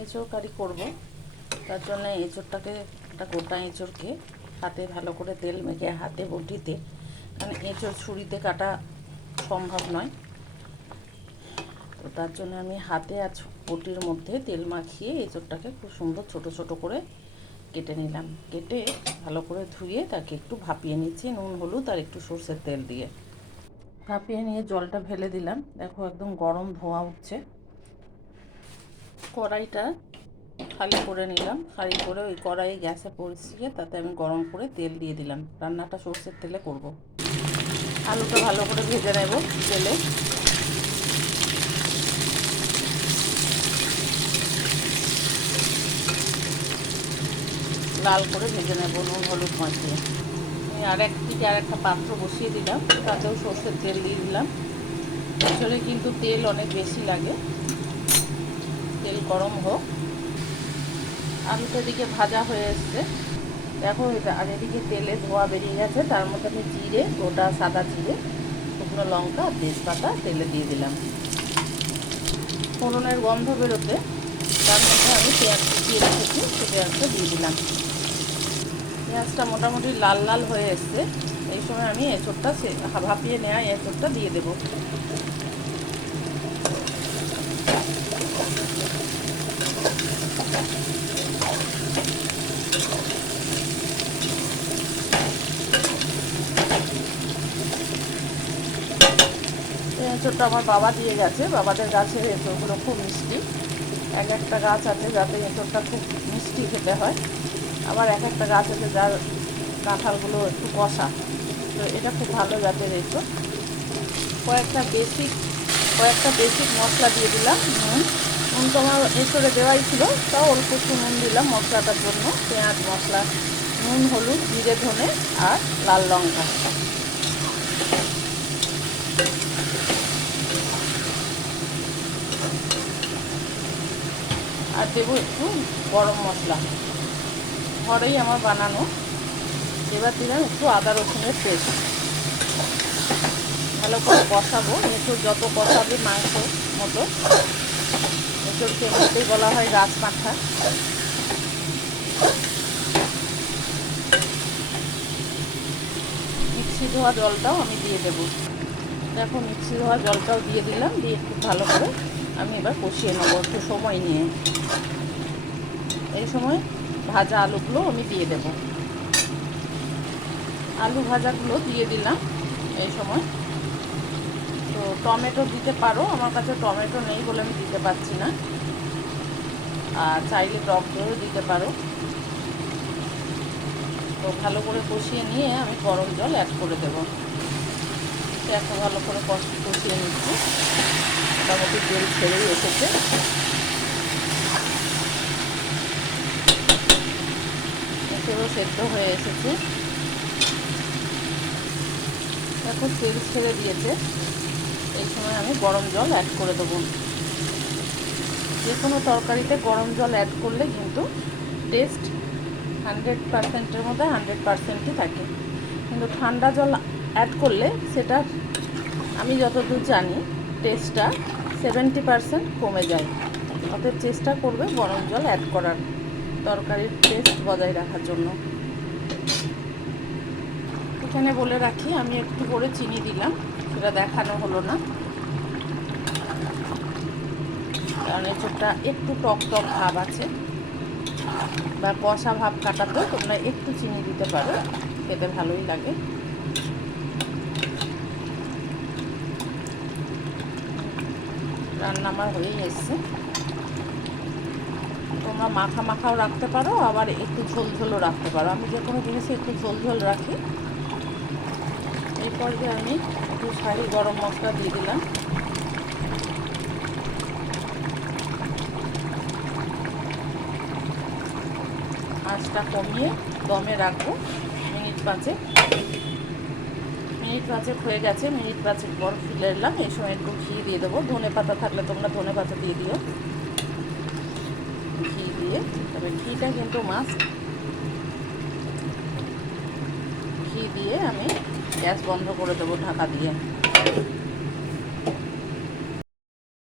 এঁচড় কারি করব। তার জন্য এঁচড়টাকে একটা গোটা এঁচড়কে হাতে ভালো করে তেল মেখে হাতে বটিতে, কারণ এঁচড় ছুরিতে কাটা সম্ভব নয়। তো তার জন্য আমি হাতে আর বটির মধ্যে তেল মাখিয়ে এঁচড়টাকে খুব সুন্দর ছোট ছোট করে কেটে নিলাম। কেটে ভালো করে ধুয়ে তাকে একটু ভাপিয়ে নিচ্ছি, নুন, হলুদ আর একটু সর্ষের তেল দিয়ে। ভাপিয়ে নিয়ে জলটা ফেলে দিলাম। দেখো একদম গরম ধোঁয়া উঠছে। কড়াইটা খালি করে নিলাম। খালি করে ওই কড়াই গ্যাসে পরিষ্কার তাতে আমি গরম করে তেল দিয়ে দিলাম। রান্নাটা সর্ষের তেলে করব। আলুটা ভালো করে ভেজে নেব তেলে। লাল করে ভেজে নেব নুন, হলুদ মাখিয়ে আমি আর এক দিকে আর একটা পাত্র বসিয়ে দিলাম। তাতেও সর্ষের তেল দিয়ে দিলাম। আসলে কিন্তু তেল অনেক বেশি লাগে। তেল গরম হোক। আলুটা দিকে ভাজা হয়ে এসছে। দেখো আর এদিকে তেলে ধোয়া বেরিয়ে গেছে। তার মধ্যে আমি জিরে, গোটা সাদা জিরে, শুকনো লঙ্কা তেজপাতা তেলে দিয়ে দিলাম। ফোড়নের গন্ধ বেরোতে তার মধ্যে আমি পেঁয়াজ কুচিয়ে রেখেছি সে পেঁয়াজটা দিয়ে দিলাম। পেঁয়াজটা মোটামুটি লাল লাল হয়ে এসছে। এই সময় আমি এঁচড়টা ভাপিয়ে নেওয়া এঁচড়টা দিয়ে দেবো। এঁচড়টা আমার বাবা দিয়ে গেছে। বাবাদের গাছের এঁচড়গুলো খুব মিষ্টি। এক একটা গাছ আছে যাতে এঁচড়টা খুব মিষ্টি খেতে হয়। আবার এক একটা গাছ আছে যার কাঁঠালগুলো একটু কষা। তো এটা খুব ভালো জাতের এঁচড়। কয়েকটা বেসিক কয়েকটা বেসিক মশলা দিয়ে দিলাম, নুন। নুন তো আমার এঁচড়ে দেওয়াই ছিল। তাও অল্প একটু নুন দিলাম মশলাটার জন্য। পেঁয়াজ, মশলা, নুন, হলুদ, জিরে, ধনে আর লাল লঙ্কা। আর দেবো একটু গরম মশলা। ঘরেই আমার বানানো। এবার দিলাম একটু আদা রসুনের পেস্ট। ভালো করে কষাবো। এঁচড় যত কষাবে মাংস মতো। এঁচড়কে এমনিতেই বলা হয় গাছ পাঠা মিক্সি ধোয়া জলটাও আমি দিয়ে দেবো। দেখো মিক্সি ধোয়া জলটাও দিয়ে দিলাম। দিয়ে একটু ভালো করে আমি এবার কষিয়ে নেব একটু সময় নিয়ে। এই সময় ভাজা আলুগুলো আমি দিয়ে দেব। আলু ভাজাগুলো দিয়ে দিলাম এই সময়। তো টমেটো দিতে পারো, আমার কাছে টমেটো নেই বলে আমি দিতে পারছি না। আর চাইলে টক দইও দিতে পারো। তো ভালো করে কষিয়ে নিয়ে আমি গরম জল অ্যাড করে দেবো। এত ভালো করে কষিয়ে নিচ্ছি। মোটামুটি তেল ছেড়েই এসেছে। এসেও সেদ্ধ হয়ে এসেছে। এখন তেল ছেড়ে দিয়েছে। এই সময় আমি গরম জল অ্যাড করে দেবো। যে কোনো তরকারিতে গরম জল অ্যাড করলে কিন্তু টেস্ট হান্ড্রেড পারসেন্টের মধ্যে হান্ড্রেড পারসেন্টই থাকে। কিন্তু ঠান্ডা জল অ্যাড করলে সেটা, আমি যতদূর জানি টেস্টটা সেভেন্টি পারসেন্ট কমে যায়। অতএব চেষ্টা করবে গরম জল অ্যাড করার, তরকারির টেস্ট বজায় রাখার জন্য। এখানে বলে রাখি, আমি একটু করে চিনি দিলাম, সেটা দেখানো হলো না। কারণ এঁচড়টা একটু টক টক ভাব আছে, বা কষা ভাব কাটাতেও তোমরা একটু চিনি দিতে পারো, খেতে ভালোই লাগে। রান্না আমার হয়েই এসছে। তোমরা মাখা মাখাও রাখতে পারো, আবার একটু ঝোল ঝোলও রাখতে পারো। আমি যে কোনো জিনিসে একটু ঝোল ঝোল রাখি। এই পর্যায়ে আমি একটু শাড়ি, গরম মশলা দিয়ে দিলাম। আঁচটা কমিয়ে দমে রাখব, মিনিট পাঁচে মিনিট পাঁচেক হয়ে গেছে, মিনিট পাঁচেক পর ফিলে এলাম। এই সময় একটু ঘি দিয়ে দেবো। ধনে পাতা থাকলে তোমরা ধনে পাতা দিয়ে দিও। ঘি দিয়ে। তবে ঘিটা কিন্তু মাছ ঘি দিয়ে আমি গ্যাস বন্ধ করে দেবো ঢাকা দিয়ে।